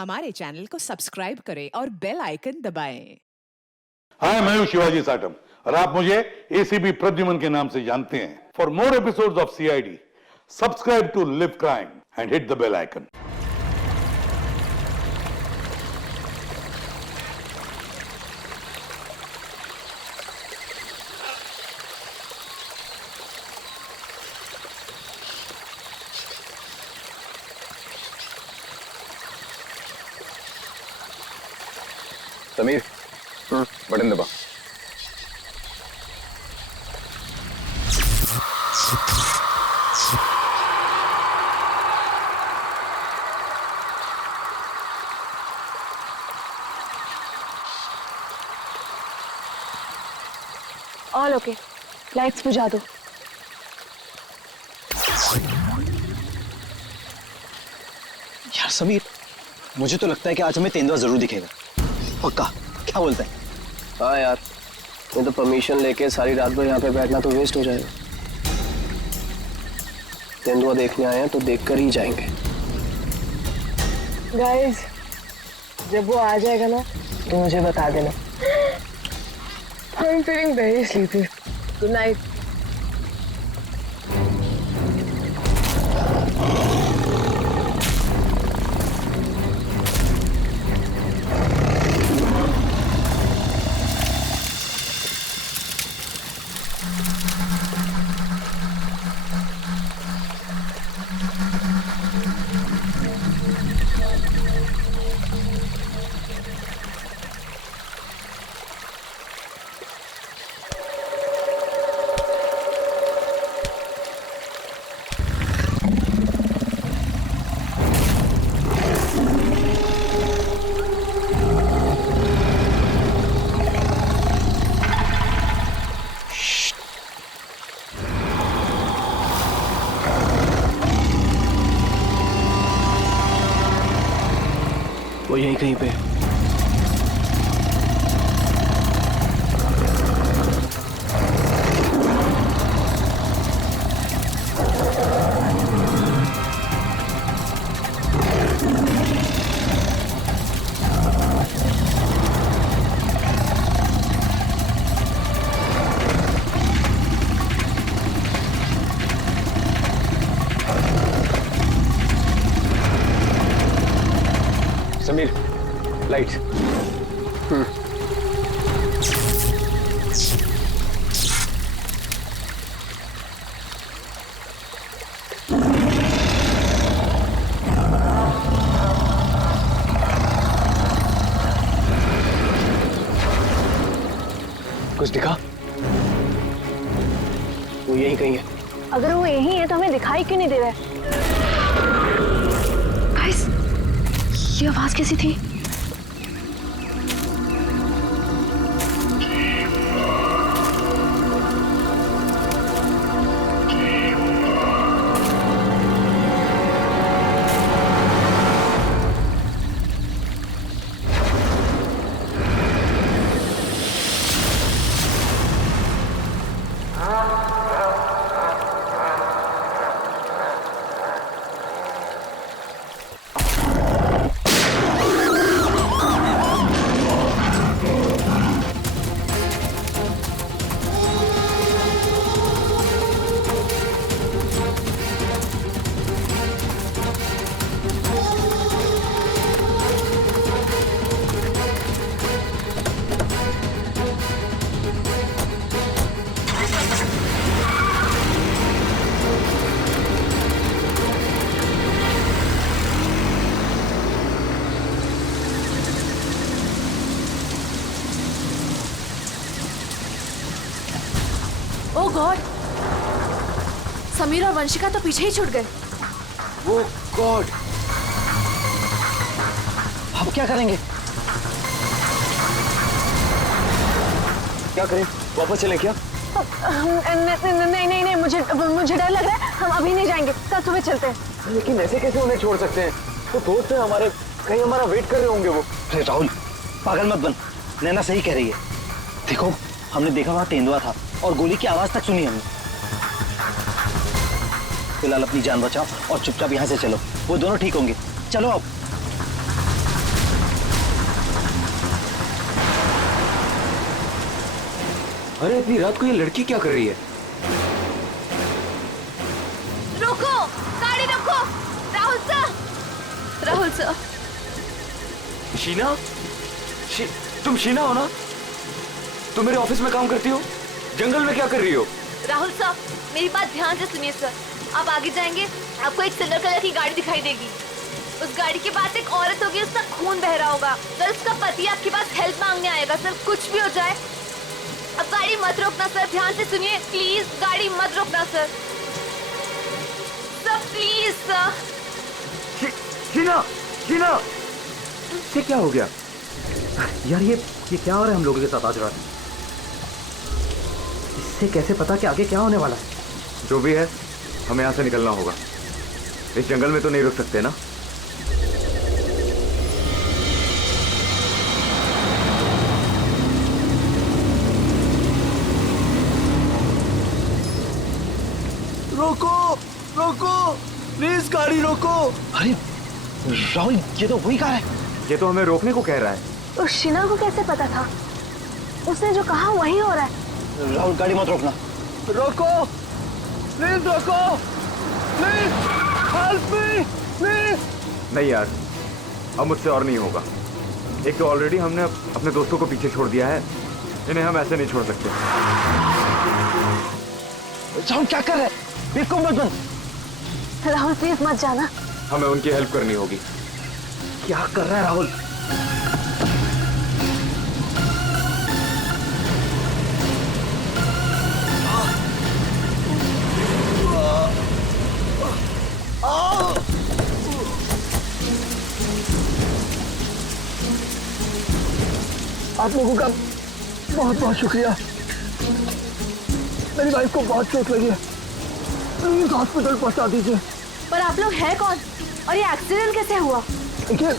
हमारे चैनल को सब्सक्राइब करें और बेल आइकन दबाएं। हाय, मैं हूं शिवाजी साटम और आप मुझे एसीपी प्रद्युमन के नाम से जानते हैं। For more episodes of CID, subscribe to live crime and hit the bell icon. Sameer, button दबा। ऑल ओके, लाइट्स बुझा दो। यार समीर, मुझे तो लगता है कि आज हमें तेंदुआ जरूर दिखेगा। पक्का? क्या बोलता है? हाँ यार, मैं तो परमिशन लेके सारी रात भर यहाँ पे बैठना तो वेस्ट हो जाएगा। तेंदुआ देखने आए हैं तो देखकर ही जाएंगे। गाइस, जब वो आ जाएगा ना तो मुझे बता देना। I'm feeling very sleepy. Good night. वो यहीं कहीं पे है। समीर, लाइट्स। कुछ दिखा? वो यहीं कहीं है। अगर वो यही है तो हमें दिखाई क्यों नहीं दे रहा है? गाइस, ये आवाज कैसी थी? ओह गॉड, समीर और वंशिका तो पीछे ही छूट गए। वो गॉड, अब क्या करेंगे? क्या करें? वापस चले क्या? नहीं नहीं नहीं, मुझे डर लग रहा है। हम अभी नहीं जाएंगे, कल सुबह चलते हैं। लेकिन ऐसे कैसे उन्हें छोड़ सकते हैं? तो दोस्त है हमारे, कहीं हमारा वेट कर रहे होंगे वो। अरे राहुल, पागल मत बन, नैना सही कह रही है। देखो, हमने देखा वहां तेंदुआ था और गोली की आवाज तक सुनी हमने। फिलहाल अपनी जान बचाओ और चुपचाप यहाँ से चलो, वो दोनों ठीक होंगे। चलो अब। अरे इतनी रात को ये लड़की क्या कर रही है? रोको, गाड़ी रोको। Rahul sir, Rahul sir. शीना, तुम शीना हो ना? तुम मेरे ऑफिस में काम करती हो? जंगल में क्या कर रही हो? राहुल सर, मेरी बात ध्यान से सुनिए सर। आप आगे जाएंगे, आपको एक सिल्वर कलर की गाड़ी दिखाई देगी। उस गाड़ी के पास एक औरत होगी, उसका खून बह रहा होगा। सर, उसका पति आपके पास हेल्प मांगने आएगा। सर, कुछ भी हो जाए, अब गाड़ी मत रोकना सर। ध्यान से सुनिए प्लीज, गाड़ी मत रोकना sir. Sir please sir. Sheena, Sheena, ये क्या हो गया यार? ये क्या हो रहा है हम लोगों के साथ आज रात? इससे कैसे पता कि आगे क्या होने वाला है? जो भी है, हमें यहाँ से निकलना होगा। इस जंगल में तो नहीं रुक सकते ना। रोको, रोको, प्लीज गाड़ी रोको। अरे राहुल, ये तो वही कार है। ये तो हमें रोकने को कह रहा है। तो शीना को कैसे पता था? उसने जो कहा वही हो रहा है। राहुल, गाड़ी मत रोकना। रोको, प्लीज रोको, प्लीज हेल्प मी, प्लीज। नहीं यार, अब मुझसे और नहीं होगा। एक तो ऑलरेडी हमने अपने दोस्तों को पीछे छोड़ दिया है, इन्हें हम ऐसे नहीं छोड़ सकते। राहुल क्या कर रहे हैं? बेवकूफ मत बन। राहुल प्लीज मत जाना। हमें उनकी हेल्प करनी होगी। क्या कर रहा है राहुल? आप लोगों का बहुत बहुत शुक्रिया। मेरी वाइफ को बहुत चोट लगी है, प्लीज हॉस्पिटल पहुंचा दीजिए। पर आप लोग हैं कौन और ये एक्सीडेंट कैसे हुआ? देखिए,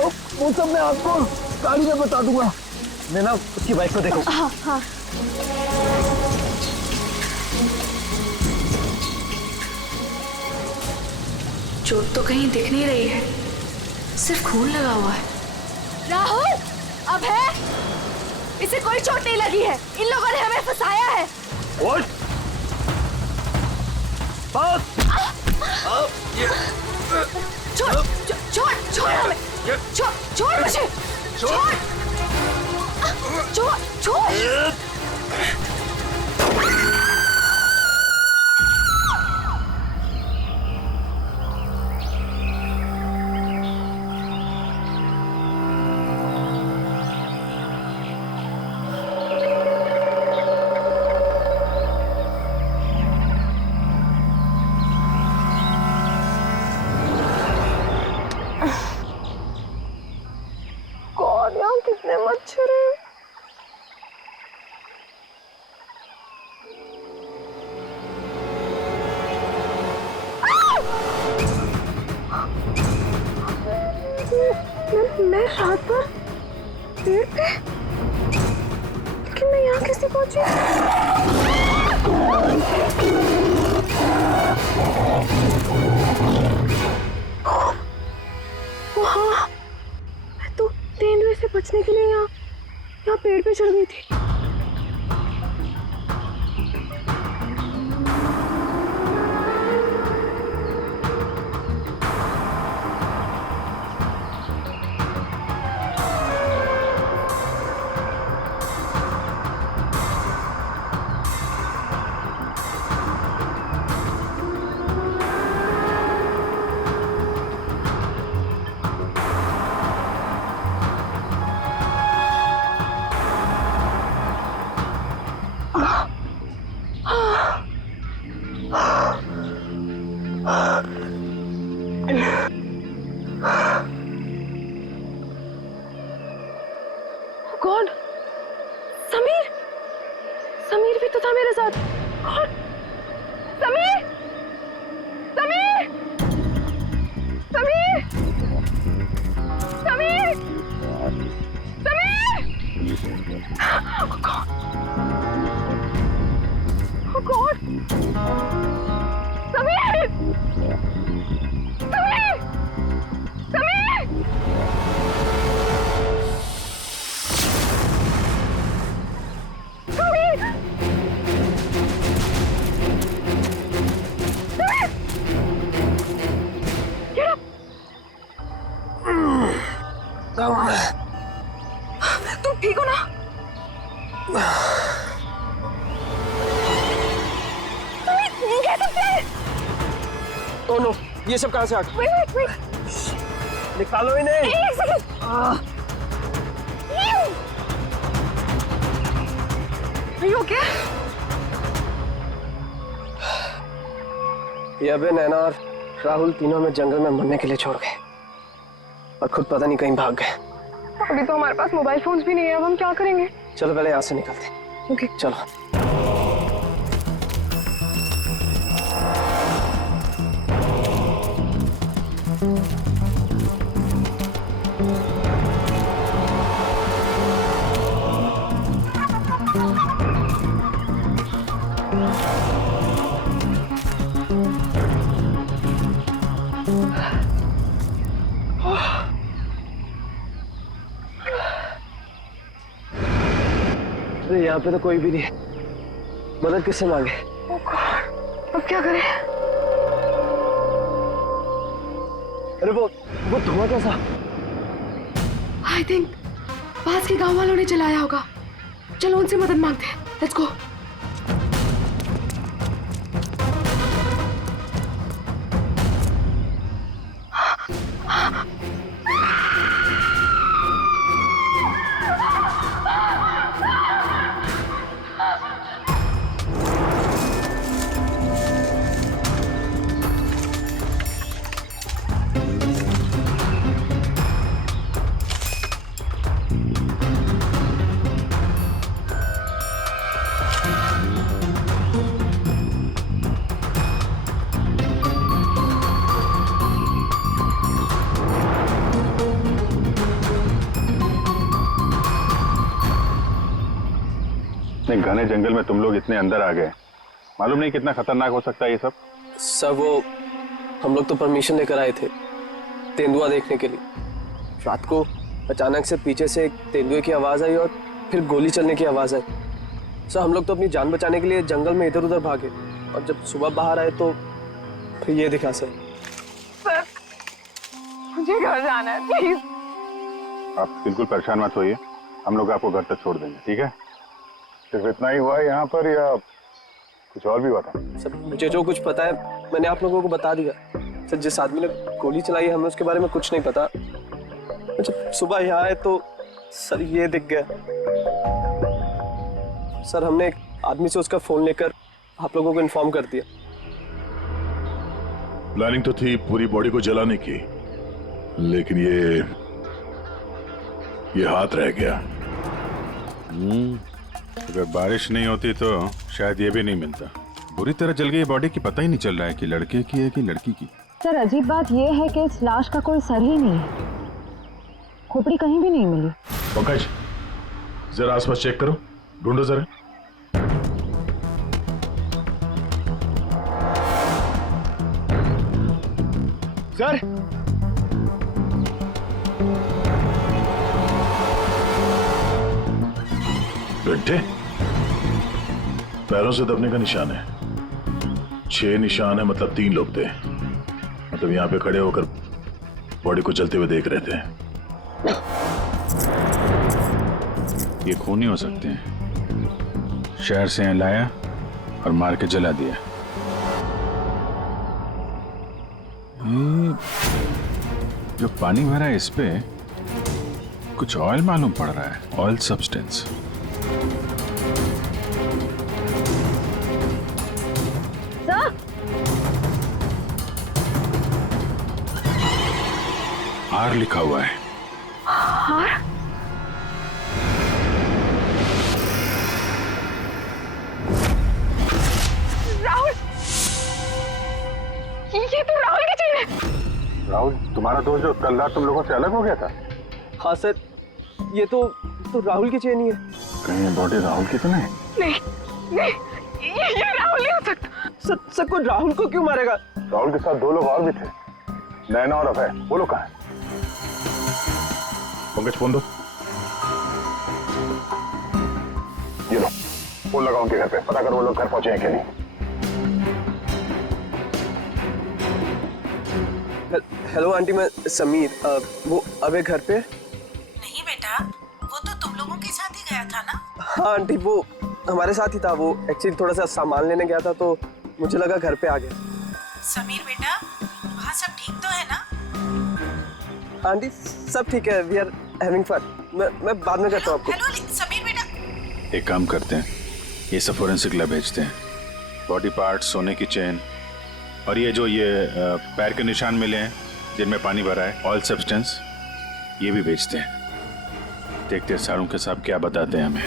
वो सब मैं आपको गाड़ी में बता दूंगा। मैं ना उसकी वाइफ को देखो। हाँ हाँ। चोट तो कहीं दिख नहीं रही है, सिर्फ खून लगा हुआ है। राहुल, अब है, इसे कोई चोट नहीं लगी है। इन लोगों ने हमें फंसाया है। छोड़, छोड़, छोड़ हमें, छोड़, छोड़ मुझे, छोड़, छोड़, छोड़। गॉड, यहाँ कितने मच्छर हैं। मैं रात पर पेड़ पे, लेकिन मैं यहाँ कैसे पहुंची? वहाँ मैं तो तेंदुए से बचने के लिए यहाँ पेड़ पे चढ़ गई थी। गॉड, समीर, समीर भी तो था मेरे साथ। God, Sameer, Sameer, Sameer, Sameer, Sameer. Oh God, oh God, Sameer, Sameer, Sameer. Sameer, तुम ठीक हो ना? तुम कह सकते हैं? ओह नो, ये सब कहाँ से आ गया? Wait. निकालो इन्हें। एक सेकंड। Are you okay? ये अबे, नैना और राहुल तीनों में जंगल में मरने के लिए छोड़ गए और खुद पता नहीं कहीं भाग गए। अभी तो हमारे पास मोबाइल फोन्स भी नहीं है, अब हम क्या करेंगे? चलो पहले यहाँ से निकलते हैं। ओके चलो। अरे यहाँ पे तो कोई भी नहीं है, मदद किससे मांगे? अब क्या करें? अरे वो धुआं कैसा? आई थिंक पास के गांव वालों ने चलाया होगा। चलो उनसे मदद मांगते हैं। Let's go. इतने घने जंगल में तुम लोग इतने अंदर आ गए, मालूम नहीं कितना खतरनाक हो सकता है ये सब। सर वो हम लोग तो परमिशन लेकर आए थे तेंदुआ देखने के लिए। रात को अचानक से पीछे से एक तेंदुए की आवाज आई और फिर गोली चलने की आवाज आई। सर हम लोग तो अपनी जान बचाने के लिए जंगल में इधर उधर भागे और जब सुबह बाहर आए तो फिर ये दिखा। सर मुझे घर जाना है, प्लीज। आप बिल्कुल परेशान मत होइए, हम लोग आपको घर तक छोड़ देंगे, ठीक है? सिर्फ इतना ही हुआ है यहाँ पर या कुछ और भी हुआ था? सर मुझे जो कुछ पता है मैंने आप लोगों को बता दिया। सर जिस आदमी ने गोली चलाई है हमें उसके बारे में कुछ नहीं पता। जब सुबह यहाँ आए तो सर ये दिख गया। सर हमने एक आदमी से उसका फोन लेकर आप लोगों को इन्फॉर्म कर दिया। प्लानिंग तो थी पूरी बॉडी को जलाने की, लेकिन ये हाथ रह गया। अगर बारिश नहीं होती तो शायद ये भी नहीं मिलता। बुरी तरह जल गई बॉडी की, पता ही नहीं चल रहा है कि लड़के की है कि लड़की की। सर अजीब बात यह है कि इस लाश का कोई सर ही नहीं है, खोपड़ी कहीं भी नहीं मिली। पंकज जरा आसपास चेक करो, ढूंढो जरा। सर गड्ढे, पैरों से दबने का निशान है। 6 निशान है, मतलब 3 लोग थे। मतलब यहाँ पे खड़े होकर बॉडी को जलते हुए देख रहे थे। ये खूनी हो सकते हैं। शहर से यहाँ लाया और मार के जला दिया। जो पानी भरा है इस पे कुछ ऑयल मालूम पड़ रहा है, ऑयल सब्सटेंस। आर लिखा हुआ है। आर? राहुल, ये तो राहुल की चेन है। राहुल तुम्हारा दोस्त जो कल रात तुम लोगों से अलग हो गया था? हाँ सर ये तो राहुल की चेन ही है। कहीं ये बॉडी राहुल की तो नहीं? नहीं, ये राहुल नहीं हो सकता। सर कोई राहुल को क्यों मारेगा? राहुल के साथ 2 लोग और भी थे, नैना और अभय। वो लोग कहाँ हैं? पंकज फोन दो। ये लो, फोन लगाओ उनके घर पे, पता करो वो लोग घर पहुंचे हैं कि नहीं। हेलो आंटी, मैं समीर। वो अबे घर पे? हाँ आंटी, वो हमारे साथ ही था। वो एक्चुअली थोड़ा सा सामान लेने गया था तो मुझे लगा घर पे आ गया। समीर बेटा, वहाँ सब ठीक तो है ना? आंटी सब ठीक है, वी आर हैविंग फन। मैं बाद में करता हूँ आपको। हेलो समीर बेटा। एक काम करते हैं, ये सब फोरेंसिक लैब भेजते हैं। बॉडी पार्ट, सोने की चेन और ये जो पैर के निशान मिले हैं जिनमें पानी भरा है, ऑयल सब्सटेंस, ये भी भेजते हैं। देखते हैं सारुंके साहब क्या बताते हैं हमें।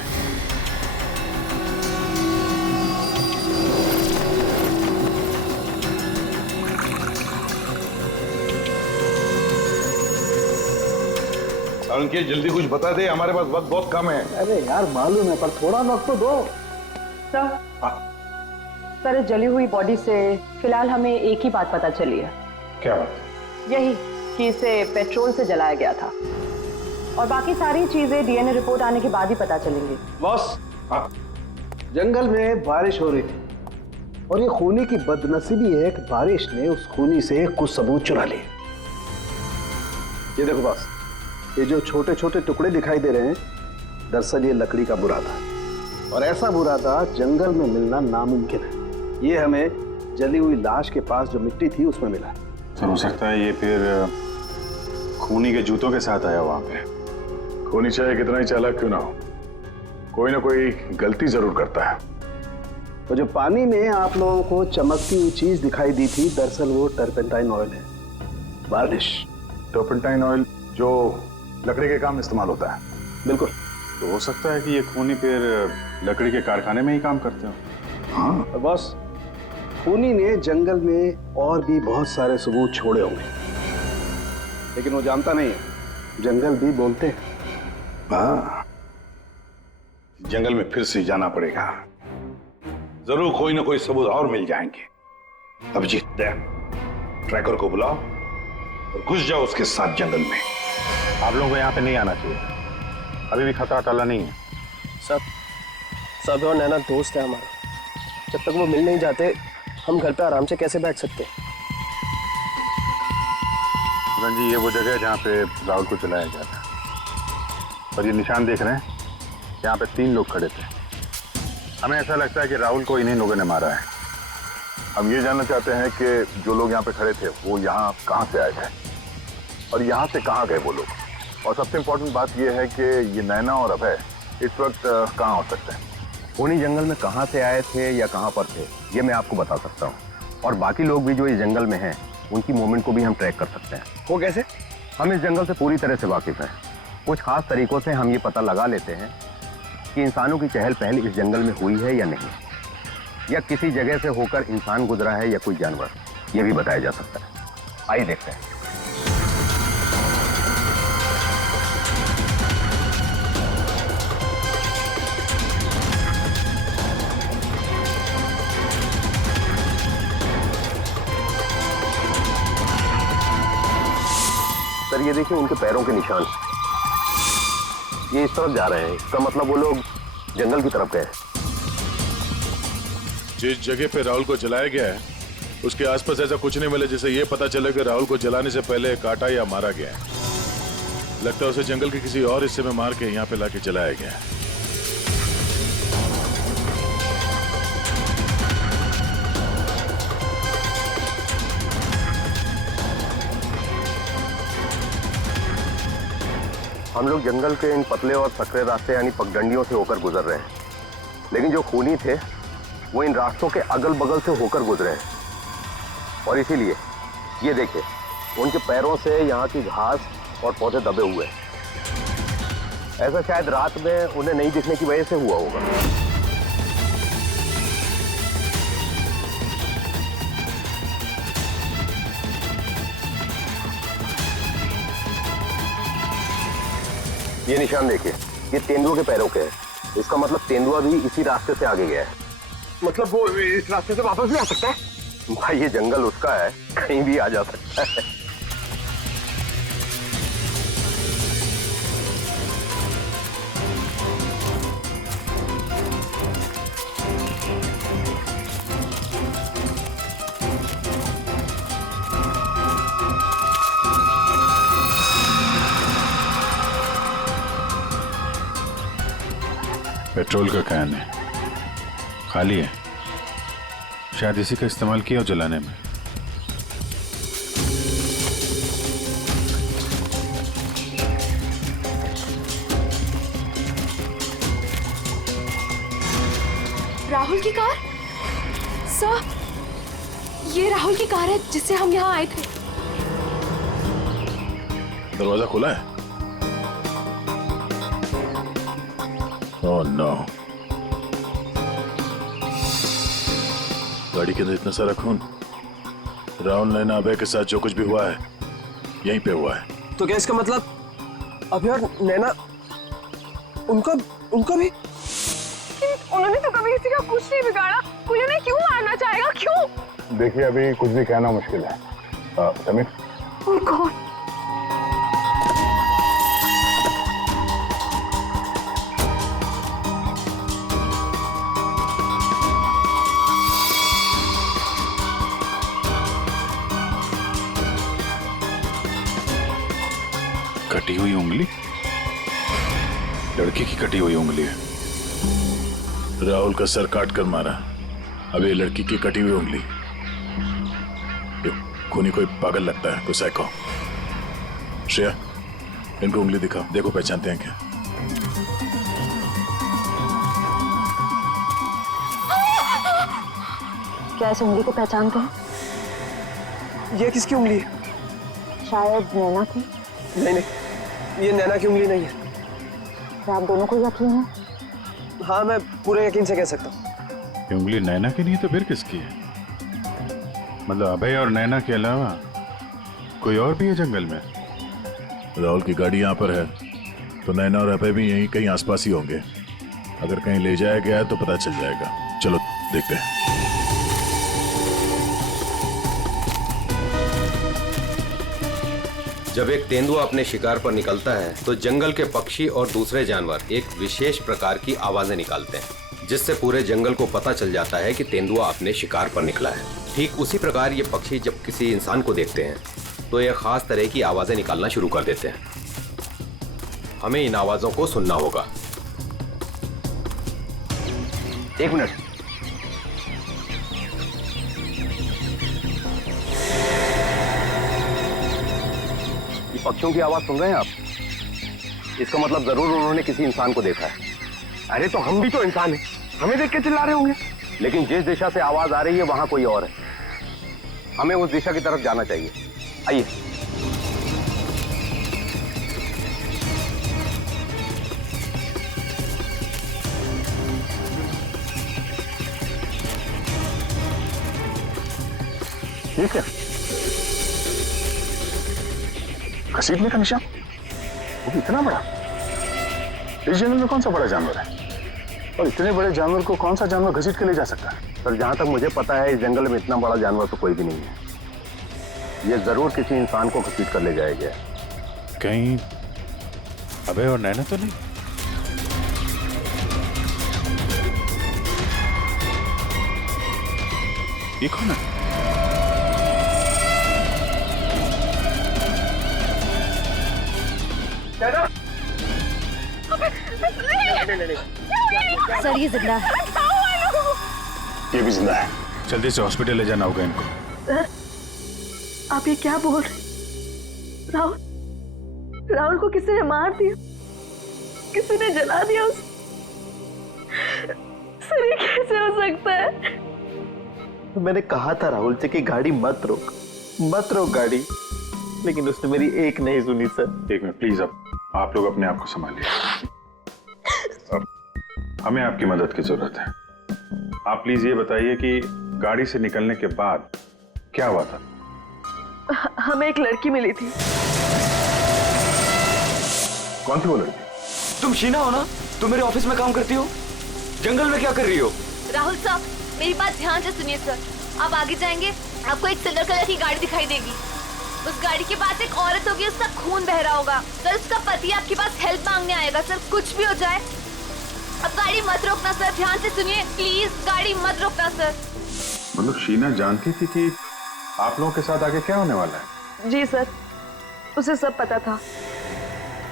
सारुंके जल्दी कुछ बता दे, हमारे पास वक्त बहुत कम है। अरे यार मालूम है, पर थोड़ा वक्त तो दो। सर, इस जली हुई बॉडी से फिलहाल हमें एक ही बात पता चली है। क्या बात? यही कि इसे पेट्रोल से जलाया गया था, और बाकी सारी चीजें डीएनए रिपोर्ट आने के बाद ही पता चलेंगी। बॉस, जंगल में बारिश हो रही थी और ये खूनी की बदनसीबी है कि बारिश ने उस खूनी से कुछ सबूत चुरा लिए। ये देखो बॉस, ये जो छोटे छोटे टुकड़े दिखाई दे रहे हैं, दरअसल ये लकड़ी का बुरादा, और ऐसा बुरादा जंगल में मिलना नामुमकिन है। ये हमें जली हुई लाश के पास जो मिट्टी थी उसमें मिला। सर, हो सकता है ये फिर खूनी के जूतों के साथ आया वहां पे। खूनी चाहे कितना ही चालाक क्यों ना हो, कोई ना कोई गलती जरूर करता है। तो जो पानी में आप लोगों को चमकती हुई चीज दिखाई दी थी, दरअसल वो टर्पेंटाइन ऑयल है, वार्निश। टर्पेंटाइन ऑयल जो लकड़ी के काम में इस्तेमाल होता है। बिल्कुल। तो हो सकता है कि ये खूनी फिर लकड़ी के कारखाने में ही काम करते हो। हाँ। तो बस खूनी ने जंगल में और भी बहुत सारे सबूत छोड़े होंगे, लेकिन वो जानता नहीं है जंगल भी बोलते हैं। हाँ, जंगल में फिर से जाना पड़ेगा, जरूर कोई ना कोई सबूत और मिल जाएंगे। अभिजीत, ट्रैकर को बुलाओ और घुस जाओ उसके साथ जंगल में। आप लोगों को यहाँ पे नहीं आना चाहिए, अभी भी खतरा टला नहीं है। सब और नैना दोस्त है हमारा, जब तक वो मिल नहीं जाते हम घर पे आराम से कैसे बैठ सकते? जी, ये वो जगह है जहाँ पे राहुल को चलाया गया था, और ये निशान देख रहे हैं, यहाँ पे 3 लोग खड़े थे। हमें ऐसा लगता है कि राहुल को इन्हीं लोगों ने मारा है। हम ये जानना चाहते हैं कि जो लोग यहाँ पे खड़े थे वो यहाँ कहाँ से आए थे और यहाँ से कहाँ गए वो लोग, और सबसे इम्पोर्टेंट बात यह है कि ये नैना और अभय इस वक्त कहाँ हो सकते हैं। खूनी जंगल में कहाँ से आए थे या कहाँ पर थे, ये मैं आपको बता सकता हूँ, और बाकी लोग भी जो इस जंगल में हैं उनकी मूवमेंट को भी हम ट्रैक कर सकते हैं। वो कैसे? हम इस जंगल से पूरी तरह से वाकिफ हैं। कुछ खास तरीकों से हम ये पता लगा लेते हैं कि इंसानों की चहल पहल इस जंगल में हुई है या नहीं, या किसी जगह से होकर इंसान गुजरा है या कोई जानवर, ये भी बताया जा सकता है। आइए देखते हैं। सर, ये देखिए उनके पैरों के निशान, ये इस तरफ जा रहे हैं, इसका मतलब वो लोग जंगल की तरफ गए। जिस जगह पे राहुल को जलाया गया है उसके आसपास ऐसा कुछ नहीं मिला जिससे ये पता चले कि राहुल को जलाने से पहले काटा या मारा गया है। लगता है उसे जंगल के किसी और हिस्से में मार के यहाँ पे लाके जलाया गया है। हम लोग जंगल के इन पतले और सकरे रास्ते यानी पगडंडियों से होकर गुजर रहे हैं, लेकिन जो खूनी थे वो इन रास्तों के अगल बगल से होकर गुजरे हैं, और इसीलिए ये देखिए उनके पैरों से यहाँ की घास और पौधे दबे हुए हैं। ऐसा शायद रात में उन्हें नहीं दिखने की वजह से हुआ होगा। ये निशान देखिए, ये तेंदुआ के पैरों के हैं, इसका मतलब तेंदुआ भी इसी रास्ते से आगे गया है। मतलब वो इस रास्ते से वापस भी आ सकता है? भाई ये जंगल उसका है, कहीं भी आ जा सकता है। पेट्रोल का कैन है, खाली है। शायद इसी का इस्तेमाल किया हो जलाने में। राहुल की कार? सर, ये राहुल की कार है जिससे हम यहाँ आए थे। दरवाजा खुला है? Oh no. गाड़ी के अंदर इतना सारा खून। राहुल नैना अभय के साथ जो कुछ भी हुआ है यहीं पे हुआ है। तो क्या इसका मतलब अभय और नैना उनका भी? उन्होंने तो कभी किसी का कुछ नहीं बिगाड़ा, कोई उन्हें क्यों मारना चाहेगा, क्यों? देखिए अभी कुछ भी कहना मुश्किल है। Sameer, Oh God. कटी हुई उंगली? लड़की की कटी हुई उंगली है। राहुल का सर काट कर मारा, अब ये लड़की की कटी हुई उंगली। खूनी कोई पागल लगता है, कोई साइको। श्रेया, इनको उंगली दिखाओ, देखो पहचानते हैं क्या। क्या इस उंगली को पहचानते हैं? ये किसकी उंगली है? शायद नैना की। नहीं, ये नैना की उंगली नहीं है। क्या आप दोनों को यकीन है? हाँ, मैं पूरे यकीन से कह सकता हूँ। ये उंगली नैना की नहीं है तो फिर किसकी है? मतलब अभय और नैना के अलावा कोई और भी है जंगल में? राहुल की गाड़ी यहाँ पर है तो नैना और अभय भी यहीं कहीं आसपास ही होंगे। अगर कहीं ले जाया गया है तो पता चल जाएगा। चलो देखते हैं। जब एक तेंदुआ अपने शिकार पर निकलता है तो जंगल के पक्षी और दूसरे जानवर एक विशेष प्रकार की आवाजें निकालते हैं, जिससे पूरे जंगल को पता चल जाता है कि तेंदुआ अपने शिकार पर निकला है। ठीक उसी प्रकार ये पक्षी जब किसी इंसान को देखते हैं तो ये खास तरह की आवाजें निकालना शुरू कर देते हैं। हमें इन आवाजों को सुनना होगा। एक मिनट। पक्षियों की आवाज सुन रहे हैं आप? इसका मतलब जरूर उन्होंने किसी इंसान को देखा है। अरे तो हम भी तो इंसान हैं, हमें देख के चिल्ला रहे होंगे। लेकिन जिस दिशा से आवाज आ रही है वहां कोई और है। हमें उस दिशा की तरफ जाना चाहिए। आइए। ठीक है, घसीटने का निशान, वो भी इतना बड़ा। इस जंगल में कौन सा बड़ा जानवर है? और इतने बड़े जानवर को कौन सा जानवर घसीट के ले जा सकता है? सर, जहां तक मुझे पता है इस जंगल में इतना बड़ा जानवर तो कोई भी नहीं है। ये जरूर किसी इंसान को घसीट कर ले जाया गया। कहीं अभय और नैना तो नहीं? ये कौन है? सर, ये जिंदा है। ये भी जिंदा है। जल्दी से हॉस्पिटल ले जाना होगा इनको। सर, आप ये क्या बोल रहे? राहुल को किसी ने मार दिया, किसी ने जला दिया सर, ये कैसे हो सकता है? मैंने कहा था राहुल से कि गाड़ी मत रोक गाड़ी, लेकिन उसने मेरी एक नहीं सुनी सर। एक मिनट प्लीज, अब आप लोग अपने आप को संभालिए। अब हमें आपकी मदद की जरूरत है। आप प्लीज ये बताइए कि गाड़ी से निकलने के बाद क्या हुआ था? हमें एक लड़की मिली थी। कौन थी वो लड़की? तुम शीना हो ना? तुम मेरे ऑफिस में काम करती हो? जंगल में क्या कर रही हो? राहुल साहब, मेरी बात ध्यान से सुनिए सर। आप आगे जाएंगे, आपको एक सिल्वर कलर की गाड़ी दिखाई देगी। उस गाड़ी के पास एक औरत होगी, उसका खून बह रहा होगा। सर, उसका पति आपके पास हेल्प मांगने आएगा। सर, कुछ भी हो जाए अब गाड़ी मत रोकना सर, ध्यान से सुनिए प्लीज, गाड़ी मत रोकना सर। मतलब शीना जानती थी कि आप लोगों के साथ आगे क्या होने वाला है? जी सर, उसे सब पता था।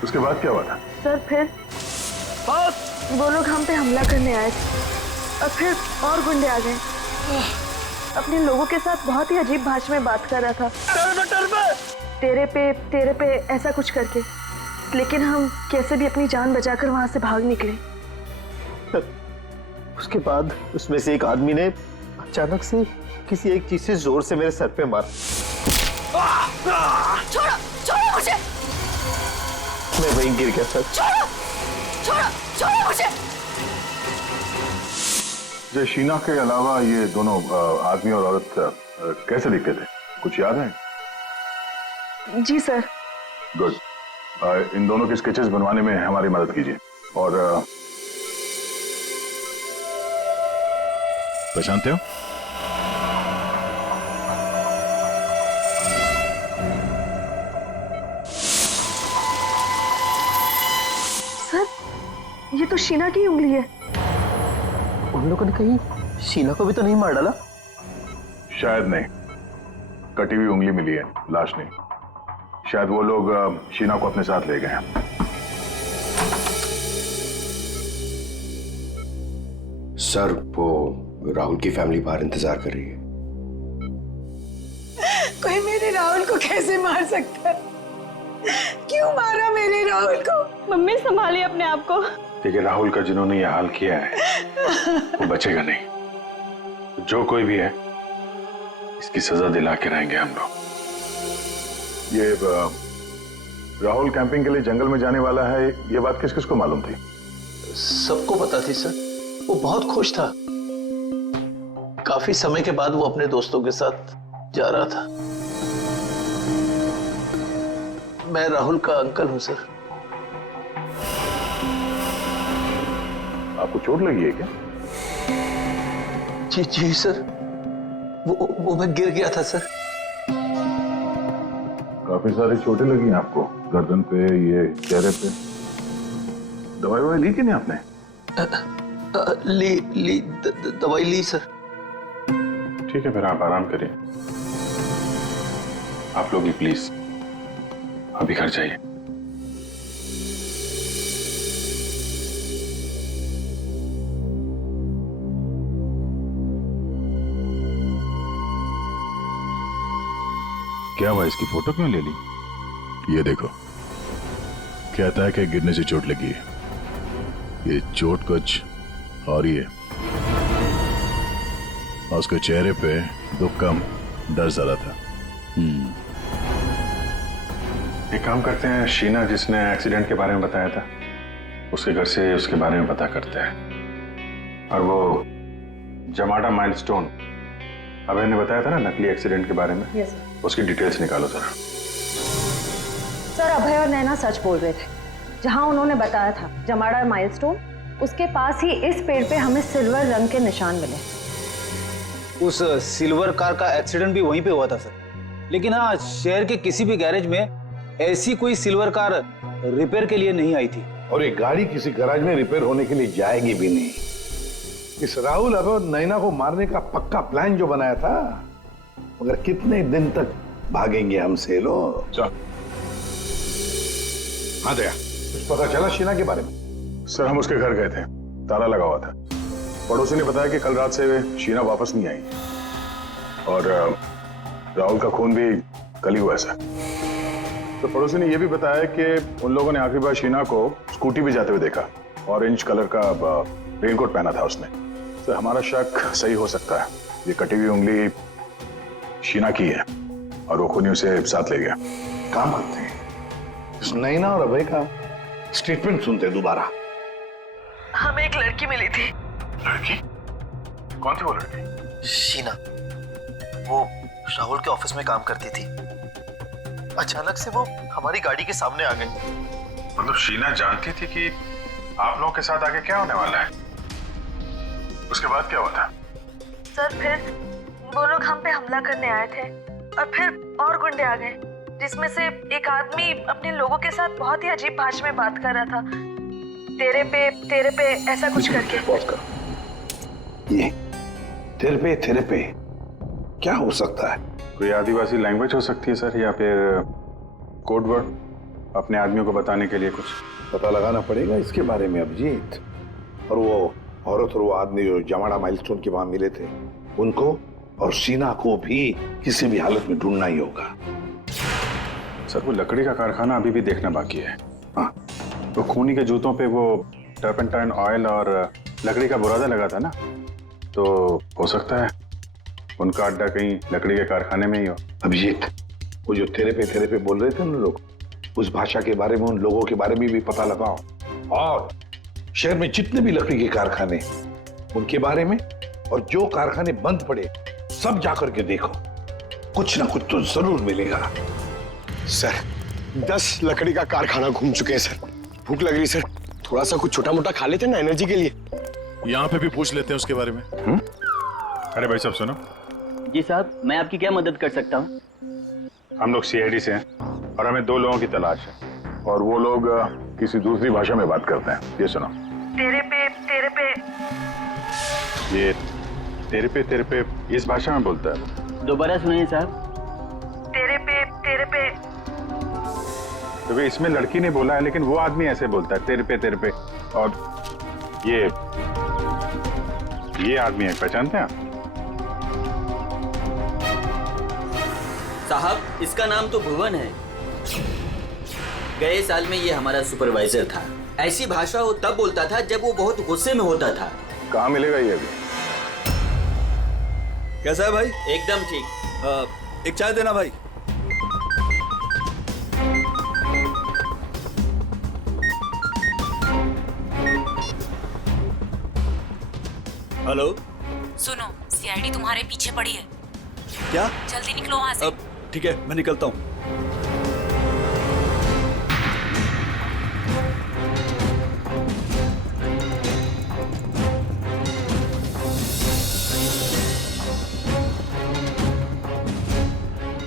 उसके बाद क्या हुआ था? सर, वो लोग हम पे हमला करने आए थे और फिर और गुंडे आ गए। अपने लोगों के साथ बहुत ही अजीब भाषा में बात कर रहा था, तेरे पे ऐसा कुछ करके। लेकिन हम कैसे भी अपनी जान बचाकर वहां से भाग निकले। उसके बाद उसमें से एक आदमी ने अचानक से किसी एक चीज से जोर से मेरे सर पे मारा। छोड़ो छोड़ो मुझे, मैं वहीं गिर गया सर। छोड़ो छोड़ो छोड़ो मुझे। जो शीना के अलावा ये दोनों आदमी और औरत कैसे दिखते थे, कुछ याद है? जी सर। गुड। इन दोनों के स्केचेस बनवाने में हमारी मदद कीजिए। और पहचानते हो? सर ये तो शीना की उंगली है। उन लोगों ने कहीं शीना को भी तो नहीं मार डाला? शायद नहीं, कटी हुई उंगली मिली है, लाश नहीं। शायद वो लोग शीना को अपने साथ ले गए हैं। सर वो राहुल की फैमिली बाहर इंतजार कर रही है। कोई मेरे राहुल को कैसे मार सकता है? क्यों मारा मेरे राहुल को? मम्मी संभालिए अपने आप को। देखिए, राहुल का जिन्होंने ये हाल किया है वो बचेगा नहीं। जो कोई भी है इसकी सजा दिला के रहेंगे हम लोग। ये राहुल कैंपिंग के लिए जंगल में जाने वाला है, ये बात किस किस को मालूम थी? सबको पता थी सर। वो बहुत खुश था। काफी समय के बाद वो अपने दोस्तों के साथ जा रहा था। मैं राहुल का अंकल हूं सर। आपको चोट लगी है क्या? जी सर, वो मैं गिर गया था सर। काफी सारी चोटें लगी हैं आपको, गर्दन पे, ये चेहरे पे। दवाई ली कि नहीं आपने? दवाई ली सर। ठीक है, फिर आप आराम करिए। आप लोग भी प्लीज अभी घर जाइए। क्या हुआ, इसकी फोटो क्यों ले ली? ये देखो, कहता है कि गिरने से चोट लगी है। ये चोट कुछ और ही है। और उसके चेहरे पे दुख कम, डर ज्यादा था। एक काम करते हैं, शीना जिसने एक्सीडेंट के बारे में बताया था उसके घर से उसके बारे में पता करते हैं। और वो जमाडा माइलस्टोन अभय ने बताया था ना, नकली एक्सीडेंट के बारे में। Yes sir. उसकी डिटेल्स निकालो जरा। सर अभय और नैना सच बोल रहे थे। जहां उन्होंने बताया था जमाड़ा माइलस्टोन, उसके पास ही इस पेड़ पे हमें सिल्वर रंग के निशान मिले। उस सिल्वर कार का एक्सीडेंट भी वहीं पे हुआ था सर। लेकिन हाँ, शहर के किसी भी गैरेज में ऐसी कोई सिल्वर कार रिपेयर के लिए नहीं आई थी। और ये गाड़ी किसी गैराज में रिपेयर होने के लिए जाएगी भी नहीं। इस राहुल अब नैना को मारने का पक्का प्लान जो बनाया था, मगर कितने दिन तक भागेंगे हमसे लोग। हाँ दया, कुछ पता चला शीना के बारे में? सर हम उसके घर गए थे, ताला लगा हुआ था। पड़ोसी ने बताया कि कल रात से शीना वापस नहीं आई और राहुल का खून भी कल ही हुआ सर। तो पड़ोसी ने यह भी बताया कि उन लोगों ने आखिरी बार शीना को स्कूटी पे जाते हुए देखा। ऑरेंज कलर का रेनकोट पहना था उसने। तो हमारा शक सही हो सकता है, ये कटी हुई उंगली शीना की है और वो खूनी उसे साथ ले गया। काम करते हैं, इस नैना और अभय का स्टेटमेंट सुनते हैं दोबारा। हमें एक लड़की मिली थी। लड़की? कौन थी वो लड़की? शीना, वो राहुल के ऑफिस में काम करती थी। अचानक से वो हमारी गाड़ी के सामने आ गई। मतलब शीना जानती थी कि आप लोगों के साथ आगे क्या होने वाला है? उसके बाद क्या हुआ था? सर फिर वो लोग हम पे हमला करने आए थे और फिर और गुंडे आ गए, जिसमें से एक आदमी अपने लोगों के साथ बहुत ही अजीब भाषा में बात कर रहा था, तेरे पे ऐसा कुछ करके। पॉज करो। ये तेरे पे क्या हो सकता है? कोई आदिवासी लैंग्वेज हो सकती है सर, या फिर कोड वर्ड। अपने आदमियों को बताने के लिए कुछ? पता लगाना पड़ेगा इसके बारे में अभिजीत। और वो औरत और वो आदमी जो जमाड़ा माइलस्टोन के वहां मिले थे, उनको और शीना को भी किसी भी हालत में ढूंढना ही होगा। सर, वो लकड़ी का कारखाना अभी भी देखना बाकी है। हाँ, तो खूनी के जूतों पे वो टर्पेंटाइन ऑयल और लकड़ी का बुरादा लगा था ना, तो हो सकता है उनका अड्डा कहीं लकड़ी के कारखाने में ही हो। अभिजीत, वो जो तेरे पे बोल रहे थे ना लोग, उस भाषा के बारे में, उन लोगों के बारे में भी पता लगाओ। और शहर में जितने भी लकड़ी के कारखाने, उनके बारे में, और जो कारखाने बंद पड़े सब जाकर के देखो। कुछ ना कुछ तो जरूर मिलेगा। सर, 10 लकड़ी का कारखाना घूम चुके हैं सर। भूख लग रही सर, थोड़ा सा कुछ छोटा मोटा खा लेते ना एनर्जी के लिए। यहाँ पे भी पूछ लेते हैं उसके बारे में। अरे भाई साहब सुनो। जी साहब, मैं आपकी क्या मदद कर सकता हूँ? हम लोग सीआईडी से हैं और हमें 2 लोगों की तलाश है। और वो लोग किसी दूसरी भाषा में बात करते हैं। ये सुनो। तेरे पे ये तेरे पे इस भाषा में बोलता है। दोबारा सुनिए साहब। तेरे पे तो इसमें लड़की ने बोला है, लेकिन वो आदमी ऐसे बोलता है, तेरे पे। और ये आदमी है, पहचानते हैं आप? साहब, इसका नाम तो भुवन है। गए साल में ये हमारा सुपरवाइजर था। ऐसी भाषा वो तब बोलता था जब वो बहुत गुस्से में होता था। कहाँ मिलेगा ये अभी? कैसा है भाई? एकदम ठीक। एक चाय देना भाई। हेलो, सुनो, सीआईडी तुम्हारे पीछे पड़ी है। क्या? जल्दी निकलो वहां से। अब ठीक है, मैं निकलता हूँ।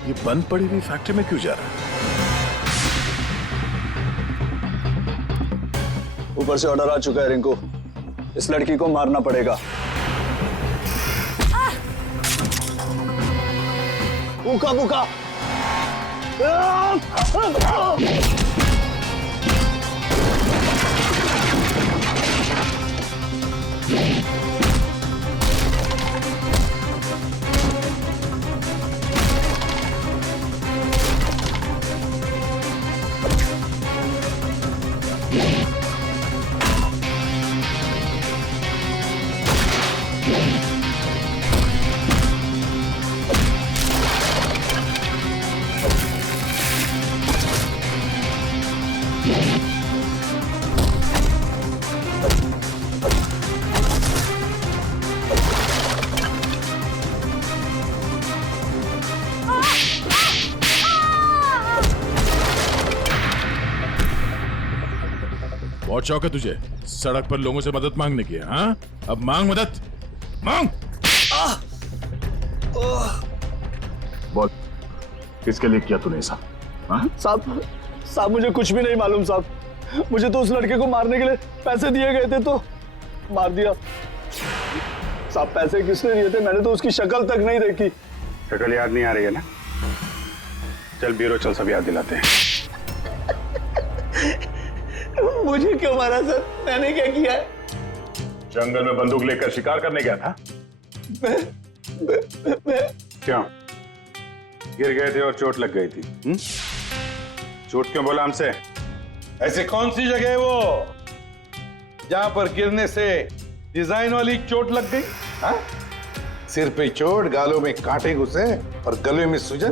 ये बंद पड़ी हुई फैक्ट्री में क्यों जा रहा है? ऊपर से ऑर्डर आ चुका है रिंकू, इस लड़की को मारना पड़ेगा। बुका बुका। बहुत शौक है तुझे सड़क पर लोगों से मदद मांगने की? हाँ, अब मांग मदद, मांग। बोल, किसके लिए किया तूने ऐसा? साहब मुझे कुछ भी नहीं मालूम साहब। मुझे तो उस लड़के को मारने के लिए पैसे दिए गए थे तो मार दिया। साहब, पैसे किसने दिए थे? मैंने तो उसकी शक्ल तक नहीं देखी। शक्ल याद नहीं आ रही है ना? चल ब्यूरो चल, सब याद दिलाते हैं। मुझे क्यों मारा सर? मैंने क्या किया है? जंगल में बंदूक लेकर शिकार करने गया था। क्यों? गिर गए थे और चोट लग गई थी। चोट क्यों बोला हमसे? ऐसे कौन सी जगह है वो जहां पर गिरने से डिजाइन वाली चोट लग गई? हा? सिर पे चोट, गालों में कांटे घुसे और गले में सूजन।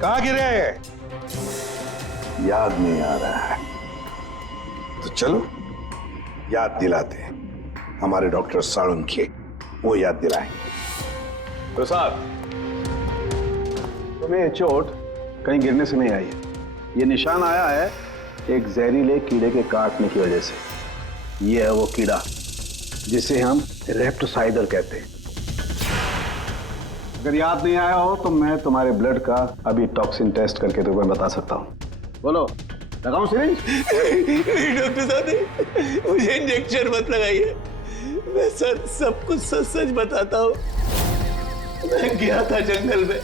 कहां गिरे? याद नहीं आ रहा है तो चलो याद दिलाते हैं। हमारे डॉक्टर साळुंखे वो याद दिलाएंगे। प्रसाद, तुम्हें ये चोट कहीं गिरने से नहीं आई है। ये निशान आया है एक जहरीले कीड़े के काटने की वजह से। ये है वो कीड़ा जिसे हम रेप्टोसाइडर कहते हैं। अगर याद नहीं आया हो तो मैं तुम्हारे ब्लड का अभी टॉक्सिन टेस्ट करके तुम्हें बता सकता हूं। बोलो, लगाऊं सिरिंज? नहीं डॉक्टर साहब, मुझे इंजेक्शन मत लगाइए। मैं सर सब कुछ सच सच बताता हूँ। मैं गया था जंगल में,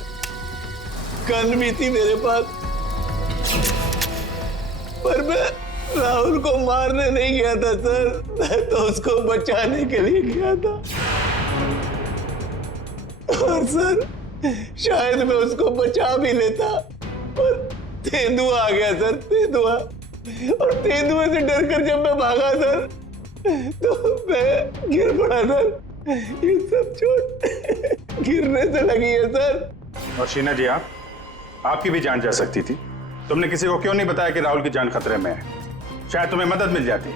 गन भी थी मेरे पास। पर मैं राहुल को मारने नहीं गया था सर, मैं तो उसको बचाने के लिए गया था। और सर शायद मैं उसको बचा भी लेता, पर तेंदुआ आ गया सर, तेंदुआ। और तेंदुए से डरकर जब मैं भागा सर, तो मैं गिर पड़ा सर। ये सब चोट गिरने से लगी है सर। और शीना जी, आपकी भी जान जा सकती थी। तुमने किसी को क्यों नहीं बताया कि राहुल की जान खतरे में है? शायद तुम्हें मदद मिल जाती।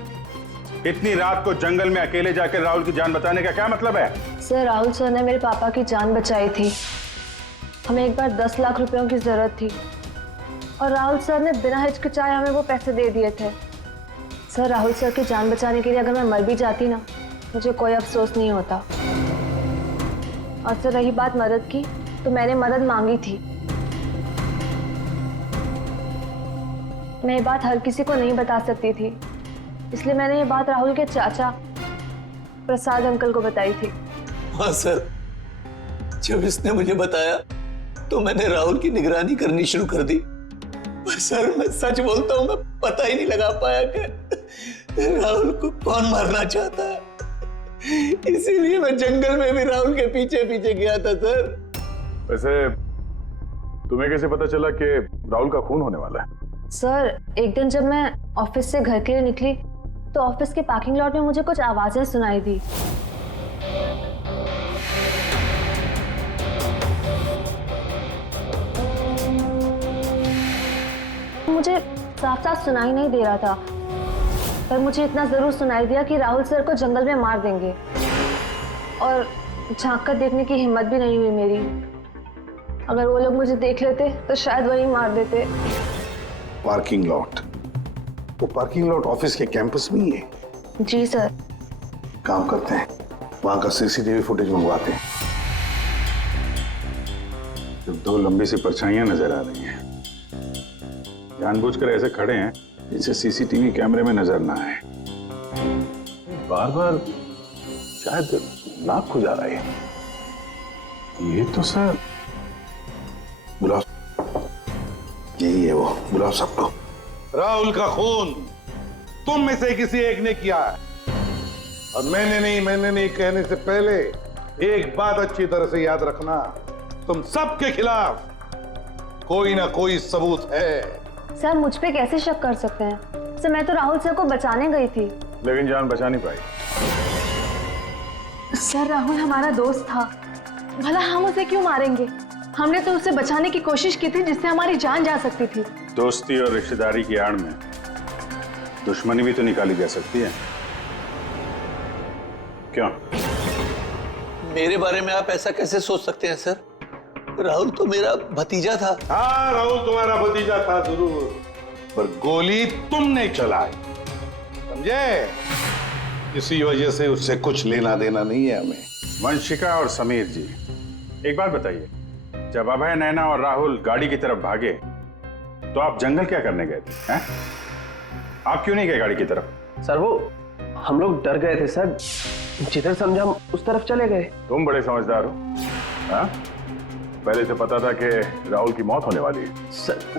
इतनी रात को जंगल में अकेले जाकर राहुल की जान बचाने का क्या मतलब है? सर, राहुल सर ने मेरे पापा की जान बचाई थी। हमें एक बार 10 लाख रुपयों की जरूरत थी और राहुल सर ने बिना हिचकिचाए हमें वो पैसे दे दिए थे। सर, राहुल सर की जान बचाने के लिए अगर मैं मर भी जाती ना, मुझे कोई अफसोस नहीं होता। और सर रही बात मदद की, तो मैंने मदद मांगी थी। मैं ये बात हर किसी को नहीं बता सकती थी, इसलिए मैंने ये बात राहुल के चाचा प्रसाद अंकल को बताई थी। हाँ सर, जब इसने मुझे बताया तो मैंने राहुल की निगरानी करनी शुरू कर दी। पर सर मैं सच बोलता हूँ, मैं पता ही नहीं लगा पाया कि राहुल को कौन मारना चाहता है। इसीलिए मैं जंगल में भी राहुल के पीछे पीछे गया था सर। वैसे तुम्हें कैसे पता चला कि राहुल का खून होने वाला है? सर, एक दिन जब मैं ऑफिस से घर के लिए निकली तो ऑफिस के पार्किंग लॉट में मुझे कुछ आवाजें सुनाई दी। मुझे साफ साफ सुनाई नहीं दे रहा था, पर मुझे इतना जरूर सुनाई दिया कि राहुल सर को जंगल में मार देंगे। और झांक कर देखने की हिम्मत भी नहीं हुई मेरी। अगर वो लोग मुझे देख लेते तो शायद वही मार देते। Parking lot? वो पार्किंग लॉट ऑफिस के कैंपस में ही है? जी सर। काम करते हैं, वहां का सीसीटीवी फुटेज मंगवाते हैं। जब 2 लंबी सी परछाइयां नजर आ रही हैं, जानबूझकर ऐसे खड़े हैं जिससे सीसीटीवी कैमरे में नजर ना आए। बार बार शायद नाक खुजा रहा है। ये तो सर, बुलाओ, यही है वो, बुलाओ सबको। राहुल का खून तुम में से किसी एक ने किया है, और मैंने नहीं कहने से पहले एक बात अच्छी तरह से याद रखना, तुम सबके खिलाफ कोई ना कोई सबूत है। सर, मुझ पे कैसे शक कर सकते हैं? सर, मैं तो राहुल सर को बचाने गई थी। लेकिन जान बचा नहीं पाई। सर, राहुल हमारा दोस्त था, भला हम उसे क्यों मारेंगे? हमने तो उसे बचाने की कोशिश की थी जिससे हमारी जान जा सकती थी। दोस्ती और रिश्तेदारी की आड़ में दुश्मनी भी तो निकाली जा सकती है, क्यों? मेरे बारे में आप ऐसा कैसे सोच सकते हैं सर? राहुल तो मेरा भतीजा था। हाँ, राहुल तुम्हारा भतीजा था जरूर, पर गोली तुमने चलाई, समझे? इसी वजह से उससे कुछ लेना देना नहीं है हमें। वंशिका और समीर जी, एक बात बताइए, जब अभय, नैना और राहुल गाड़ी की तरफ भागे तो आप जंगल क्या करने गए थे? हैं? आप क्यों नहीं गए गाड़ी की तरफ? सर, वो हम लोग डर गए थे सर, जिधर समझा हम उस तरफ चले गए। तुम बड़े समझदार हो। हाँ? पहले से पता था कि राहुल की मौत होने वाली है।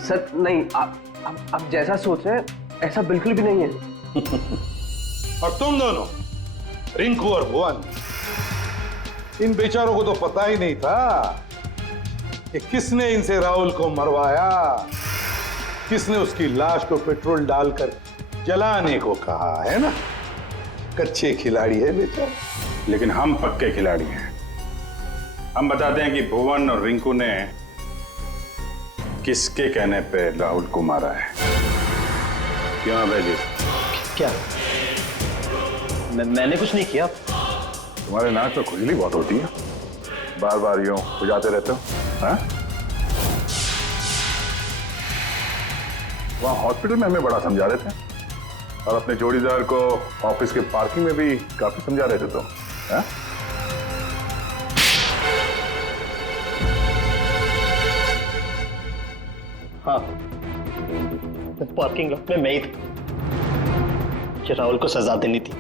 सर नहीं, आप जैसा सोच रहे हैं ऐसा बिल्कुल भी नहीं है। और तुम दोनों, रिंकू और भुवन, इन बेचारों को तो पता ही नहीं था कि किसने इनसे राहुल को मरवाया, किसने उसकी लाश को पेट्रोल डालकर जलाने को कहा, है ना? कच्चे खिलाड़ी है बेचारा। लेकिन हम पक्के खिलाड़ी हैं। हम बताते हैं कि भुवन और रिंकू ने किसके कहने पे राहुल को मारा है। क्यों अभय जी? क्या? मैंने कुछ नहीं किया। तुम्हारे नाक पे खुजली बहुत होती है, बार बार यूं खुजाते रहते हो। हाँ? वहां हॉस्पिटल में हमें बड़ा समझा रहे थे, और अपने जोड़ीदार को ऑफिस के पार्किंग में भी काफी समझा रहे थे तुम। हाँ? हाँ, पार्किंग लॉट में मैं ही था। कि राहुल को सजा देनी थी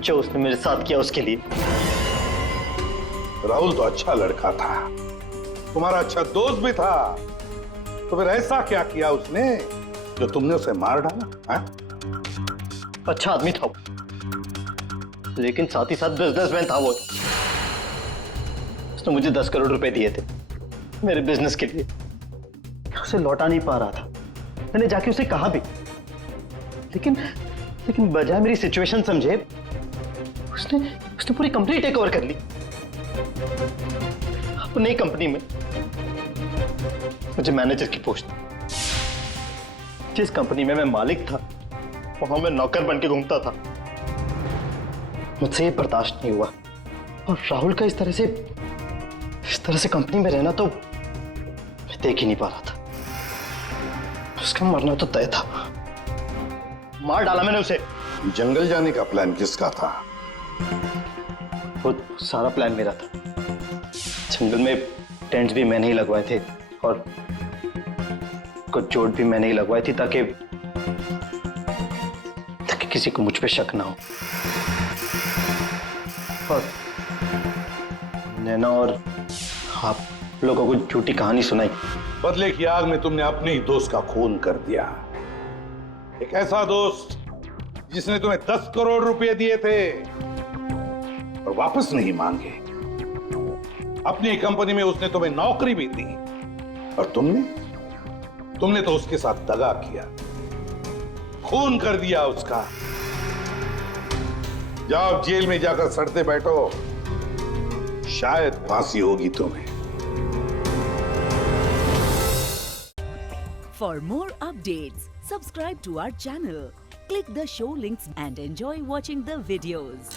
जो उसने मेरे साथ किया उसके लिए। राहुल तो अच्छा लड़का था, तुम्हारा अच्छा दोस्त भी था, तो फिर ऐसा क्या किया उसने जो तुमने उसे मार डाला? हाँ? अच्छा आदमी था वो, लेकिन साथ ही साथ बिजनेसमैन था वो। उसने मुझे 10 करोड़ रुपए दिए थे मेरे बिजनेस के लिए। उसे लौटा नहीं पा रहा था। मैंने जाके उसे कहा भी, लेकिन बजाय मेरी सिचुएशन समझे उसने पूरी कंपनी टेक ओवर कर ली। अब नई कंपनी में मुझे मैनेजर की पोस्ट। जिस कंपनी में मैं मालिक था वहां मैं नौकर बन के घूमता था। मुझसे ये बर्दाश्त नहीं हुआ, और राहुल का इस तरह से कंपनी में रहना तो मैं देख ही नहीं पा रहा था। उसका मरना तो तय था। मार डाला मैंने उसे। जंगल जाने का प्लान किसका था? वो सारा प्लान मेरा था। जंगल में टेंट्स भी मैंने ही लगवाए थे, और कुछ चोट भी मैंने ही लगवाई थी ताकि किसी को मुझ पे शक ना हो। और नैना और आप लोगों को झूठी कहानी सुनाई। बदले की आग में तुमने अपने ही दोस्त का खून कर दिया। एक ऐसा दोस्त जिसने तुम्हें 10 करोड़ रुपए दिए थे और वापस नहीं मांगे। अपनी कंपनी में उसने तुम्हें नौकरी भी दी, और तुमने तो उसके साथ दगा किया, खून कर दिया उसका। जाओ जेल में जाकर सड़ते बैठो, शायद फांसी होगी तुम्हें। For more updates, subscribe to our channel, click the show links and enjoy watching the videos.